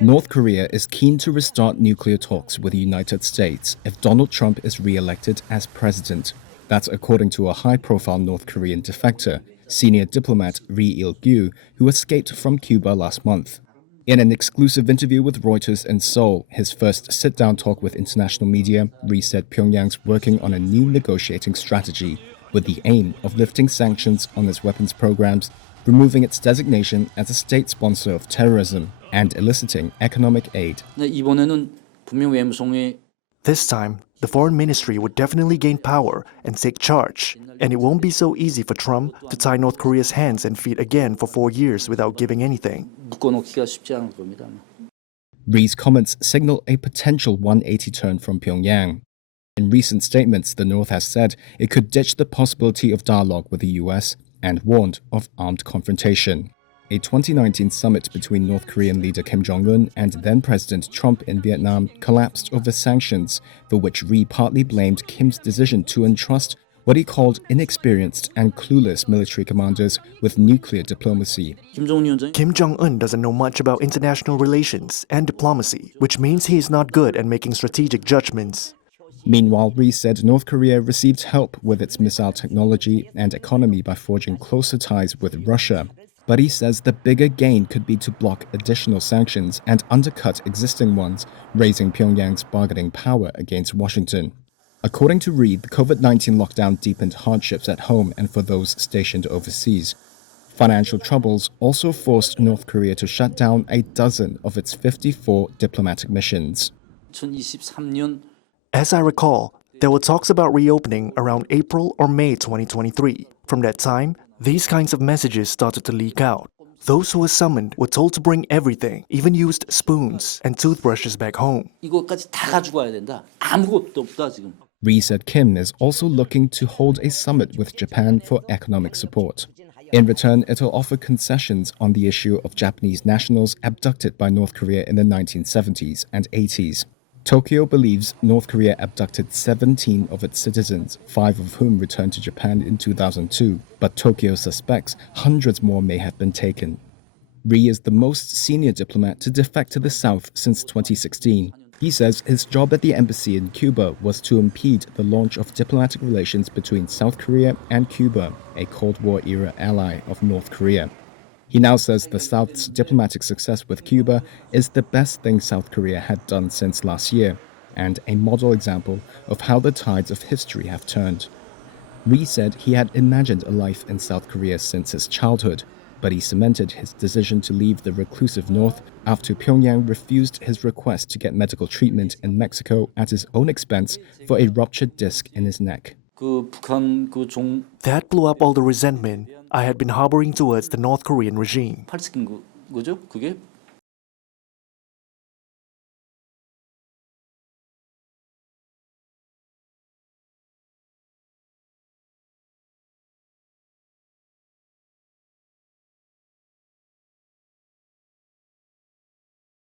North Korea is keen to restart nuclear talks with the United States if Donald Trump is re-elected as president. That's according to a high-profile North Korean defector, senior diplomat Ri Il-gyu, who escaped from Cuba last month. In an exclusive interview with Reuters in Seoul, his first sit-down talk with international media, Ri said Pyongyang's working on a new negotiating strategy with the aim of lifting sanctions on its weapons programs, removing its designation as a state sponsor of terrorism, and eliciting economic aid. This time, the foreign ministry would definitely gain power and take charge, and it won't be so easy for Trump to tie North Korea's hands and feet again for 4 years without giving anything. Ri's comments signal a potential 180 turn from Pyongyang. In recent statements, the North has said it could ditch the possibility of dialogue with the US and warned of armed confrontation. A 2019 summit between North Korean leader Kim Jong-un and then-President Trump in Vietnam collapsed over sanctions, for which Ri partly blamed Kim's decision to entrust what he called inexperienced and clueless military commanders with nuclear diplomacy. Kim Jong-un doesn't know much about international relations and diplomacy, which means he is not good at making strategic judgments. Meanwhile, Ri said North Korea received help with its missile technology and economy by forging closer ties with Russia. But he says the bigger gain could be to block additional sanctions and undercut existing ones, raising Pyongyang's bargaining power against Washington. According to Ri, the COVID-19 lockdown deepened hardships at home and for those stationed overseas. Financial troubles also forced North Korea to shut down a dozen of its 54 diplomatic missions. As I recall, there were talks about reopening around April or May 2023. From that time, these kinds of messages started to leak out. Those who were summoned were told to bring everything, even used spoons and toothbrushes back home. Ri said Kim is also looking to hold a summit with Japan for economic support. In return, it'll offer concessions on the issue of Japanese nationals abducted by North Korea in the 1970s and 80s. Tokyo believes North Korea abducted 17 of its citizens, 5 of whom returned to Japan in 2002, but Tokyo suspects hundreds more may have been taken. Ri is the most senior diplomat to defect to the South since 2016. He says his job at the embassy in Cuba was to impede the launch of diplomatic relations between South Korea and Cuba, a Cold War-era ally of North Korea. He now says the South's diplomatic success with Cuba is the best thing South Korea had done since last year, and a model example of how the tides of history have turned. Ri said he had imagined a life in South Korea since his childhood, but he cemented his decision to leave the reclusive North after Pyongyang refused his request to get medical treatment in Mexico at his own expense for a ruptured disc in his neck. That blew up all the resentment I had been harboring towards the North Korean regime.